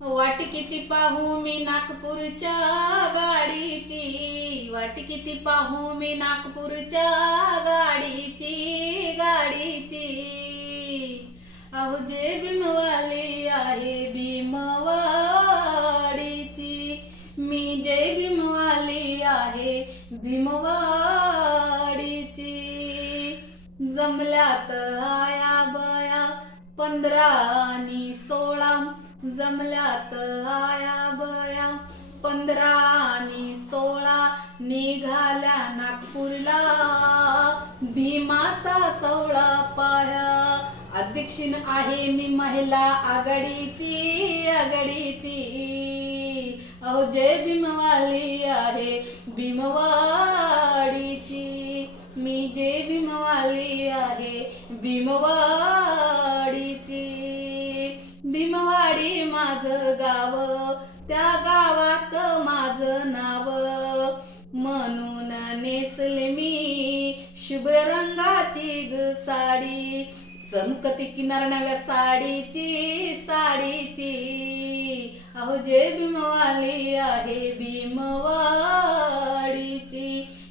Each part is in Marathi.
वाट किती पाहू मी नागपूरच्या गाडीची, वाट किती पाहू मी नागपूरच्या गाडीची. अहो जे भीमवाली आहे भीमवाडीची, मी जय भीमवाली आहे भीमवाडीची. जमल्यात आया बया 15 आणि 16, जमल्यात आया बया 15 आणि 16, निघाल्या नागपूरला भीमाचा 16 पाया. अध्यक्षीण आहे मी महिला आघाडीची. अहो जय भीमवाली आहे भीमवाडीची, मी जय भीमवाली आहे भीमवाडीची. भीमवाडी माझं गाव, त्या गावात माझं नाव, म्हणून नेसले मी शुभ्र रंगाची साडी. चमकती किनार नव्या साडीची. अहो जय भीमवाली आहे भीमवाडीची,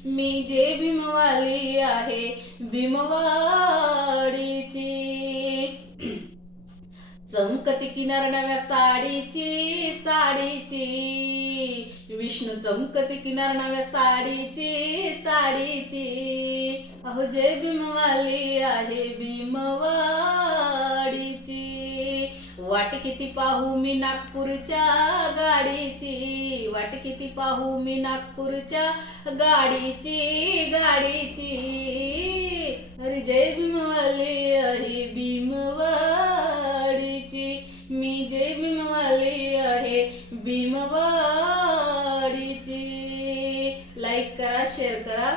मी जय भीमवाली आहे भीमवाडीची. चमकती किनार नव्या साडीची, विष्णू चमकती किनार नव्या साडीची. अहो जय भीमवाली आहे भीमवाडीची. वाट किती पाहू मी नागपूरच्या गाडीची, वाट किती पाहू मी नागपूरच्या गाडीची. अरे जय भीमवाली आहे भीमवाडीची, मी जय भीमवाली आहे भीमवाडीची. लाईक करा, शेअर करा.